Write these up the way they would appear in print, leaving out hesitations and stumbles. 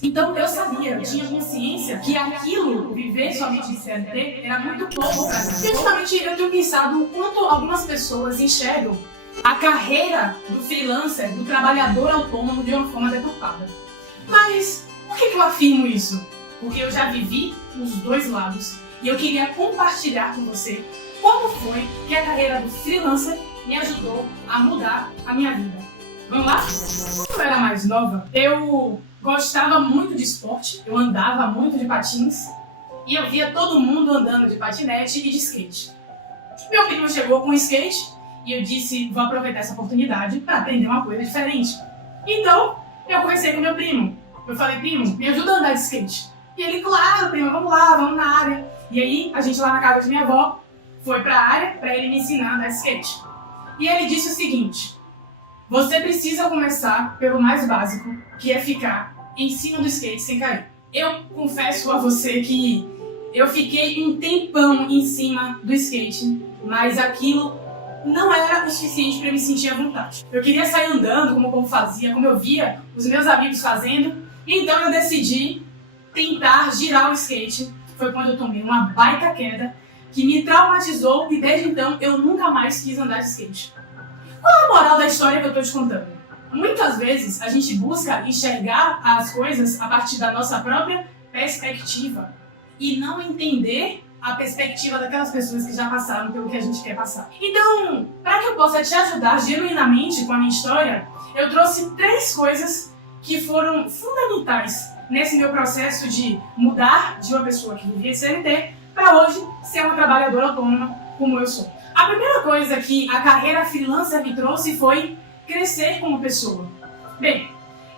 Então eu sabia, eu tinha consciência que aquilo, viver somente de CLT, era muito pouco pra mim. Justamente eu tenho pensado o quanto algumas pessoas enxergam a carreira do freelancer, do trabalhador autônomo de uma forma deturpada. Mas por que eu afirmo isso? Porque eu já vivi os dois lados e eu queria compartilhar com você como foi que a carreira do freelancer me ajudou a mudar a minha vida. Vamos lá? Quando eu era mais nova, eu gostava muito de esporte, eu andava muito de patins e eu via todo mundo andando de patinete e de skate. Meu primo chegou com skate e eu disse, vou aproveitar essa oportunidade para aprender uma coisa diferente. Então, eu conversei com meu primo. Eu falei, primo, me ajuda a andar de skate. E ele, claro, primo, vamos lá, vamos na área. E aí, a gente lá na casa de minha avó foi para a área para ele me ensinar a andar de skate. E ele disse o seguinte, você precisa começar pelo mais básico, que é ficar em cima do skate sem cair. Eu confesso a você que eu fiquei um tempão em cima do skate, mas aquilo não era o suficiente para me sentir à vontade. Eu queria sair andando como o povo fazia, como eu via os meus amigos fazendo, então eu decidi tentar girar o skate. Foi quando eu tomei uma baita queda que me traumatizou e desde então eu nunca mais quis andar de skate. Qual é a moral da história que eu estou te contando? Muitas vezes a gente busca enxergar as coisas a partir da nossa própria perspectiva e não entender a perspectiva daquelas pessoas que já passaram pelo que a gente quer passar. Então, para que eu possa te ajudar genuinamente com a minha história, eu trouxe 3 coisas que foram fundamentais nesse meu processo de mudar de uma pessoa que vivia CLT para hoje ser uma trabalhadora autônoma como eu sou. A primeira coisa que a carreira freelancer me trouxe foi crescer como pessoa. Bem,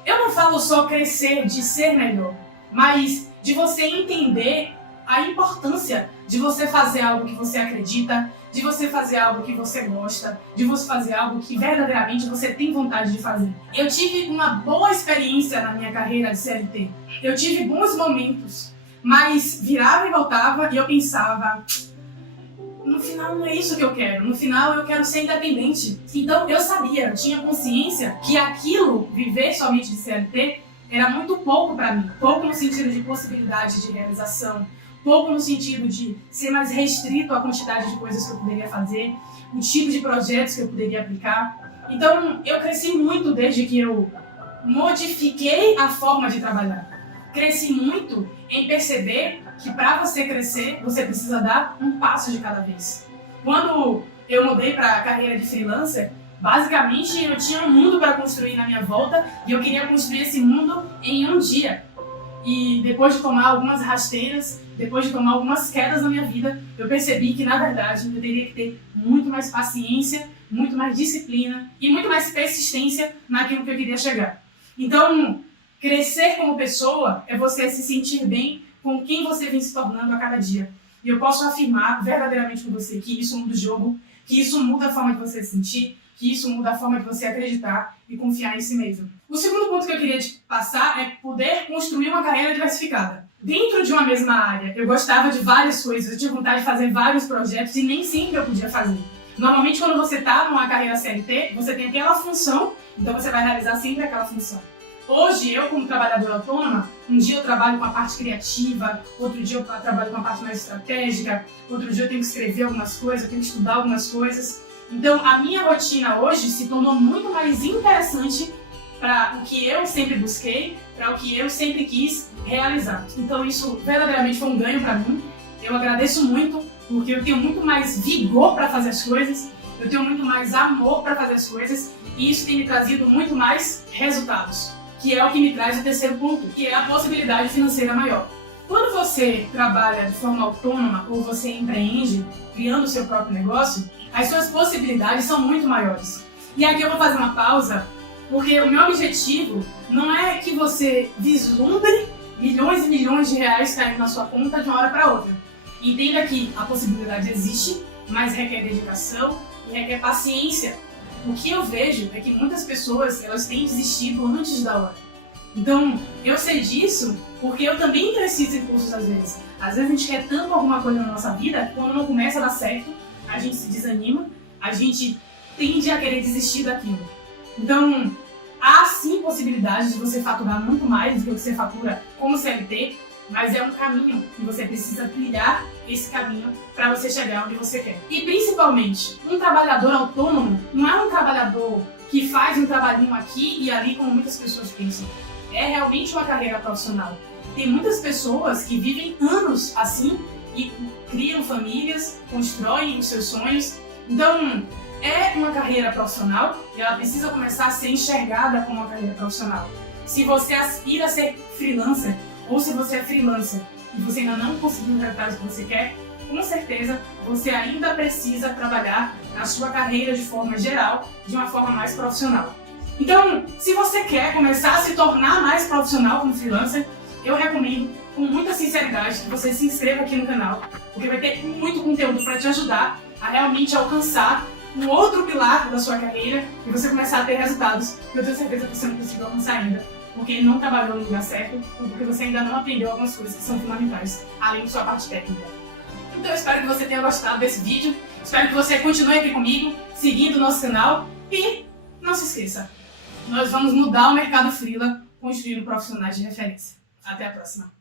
eu não falo só crescer de ser melhor, mas de você entender a importância de você fazer algo que você acredita, de você fazer algo que você gosta, de você fazer algo que verdadeiramente você tem vontade de fazer. Eu tive uma boa experiência na minha carreira de CLT. Eu tive bons momentos, mas virava e voltava e eu pensava, no final não é isso que eu quero, no final eu quero ser independente. Então eu sabia, eu tinha consciência que aquilo, viver somente de CLT, era muito pouco para mim. Pouco no sentido de possibilidade de realização, pouco no sentido de ser mais restrito à quantidade de coisas que eu poderia fazer, o tipo de projetos que eu poderia aplicar. Então eu cresci muito desde que eu modifiquei a forma de trabalhar. Cresci muito em perceber que para você crescer, você precisa dar um passo de cada vez. Quando eu mudei para a carreira de freelancer, basicamente eu tinha um mundo para construir na minha volta e eu queria construir esse mundo em um dia. E depois de tomar algumas rasteiras, depois de tomar algumas quedas na minha vida, eu percebi que, na verdade, eu teria que ter muito mais paciência, muito mais disciplina e muito mais persistência naquilo que eu queria chegar. Então, crescer como pessoa é você se sentir bem com quem você vem se tornando a cada dia. E eu posso afirmar verdadeiramente com você que isso muda o jogo, que isso muda a forma de você se sentir, que isso muda a forma de você acreditar e confiar em si mesmo. O segundo ponto que eu queria te passar é poder construir uma carreira diversificada. Dentro de uma mesma área, eu gostava de várias coisas, eu tinha vontade de fazer vários projetos e nem sempre eu podia fazer. Normalmente, quando você está numa carreira CLT, você tem aquela função, então você vai realizar sempre aquela função. Hoje, eu como trabalhadora autônoma, um dia eu trabalho com a parte criativa, outro dia eu trabalho com a parte mais estratégica, outro dia eu tenho que escrever algumas coisas, eu tenho que estudar algumas coisas. Então, a minha rotina hoje se tornou muito mais interessante para o que eu sempre busquei, para o que eu sempre quis realizar. Então, isso verdadeiramente foi um ganho para mim. Eu agradeço muito, porque eu tenho muito mais vigor para fazer as coisas, eu tenho muito mais amor para fazer as coisas, e isso tem me trazido muito mais resultados, que é o que me traz o terceiro ponto, que é a possibilidade financeira maior. Quando você trabalha de forma autônoma ou você empreende, criando o seu próprio negócio, as suas possibilidades são muito maiores. E aqui eu vou fazer uma pausa, porque o meu objetivo não é que você vislumbre milhões e milhões de reais caindo na sua conta de uma hora para outra. Entenda que a possibilidade existe, mas requer dedicação e requer paciência. O que eu vejo é que muitas pessoas elas têm desistido antes da hora. Então, eu sei disso porque eu também cresci em cursos às vezes. Às vezes a gente quer tanto alguma coisa na nossa vida que quando não começa a dar certo, a gente se desanima, a gente tende a querer desistir daquilo. Então, há sim possibilidade de você faturar muito mais do que você fatura como CLT, mas é um caminho e você precisa trilhar esse caminho para você chegar onde você quer. E principalmente, um trabalhador autônomo não é um trabalhador que faz um trabalhinho aqui e ali como muitas pessoas pensam. É realmente uma carreira profissional. Tem muitas pessoas que vivem anos assim e criam famílias, constroem os seus sonhos. Então, é uma carreira profissional e ela precisa começar a ser enxergada como uma carreira profissional. Se você aspira a ser freelancer, ou se você é freelancer e você ainda não conseguiu os resultados que você quer, com certeza você ainda precisa trabalhar na sua carreira de forma geral, de uma forma mais profissional. Então, se você quer começar a se tornar mais profissional como freelancer, eu recomendo com muita sinceridade que você se inscreva aqui no canal, porque vai ter muito conteúdo para te ajudar a realmente alcançar um outro pilar da sua carreira e você começar a ter resultados que eu tenho certeza que você não conseguiu alcançar ainda, porque não trabalhou no lugar certo ou porque você ainda não aprendeu algumas coisas que são fundamentais, além da sua parte técnica. Então eu espero que você tenha gostado desse vídeo, espero que você continue aqui comigo, seguindo o nosso canal e não se esqueça, nós vamos mudar o mercado freela construindo profissionais de referência. Até a próxima!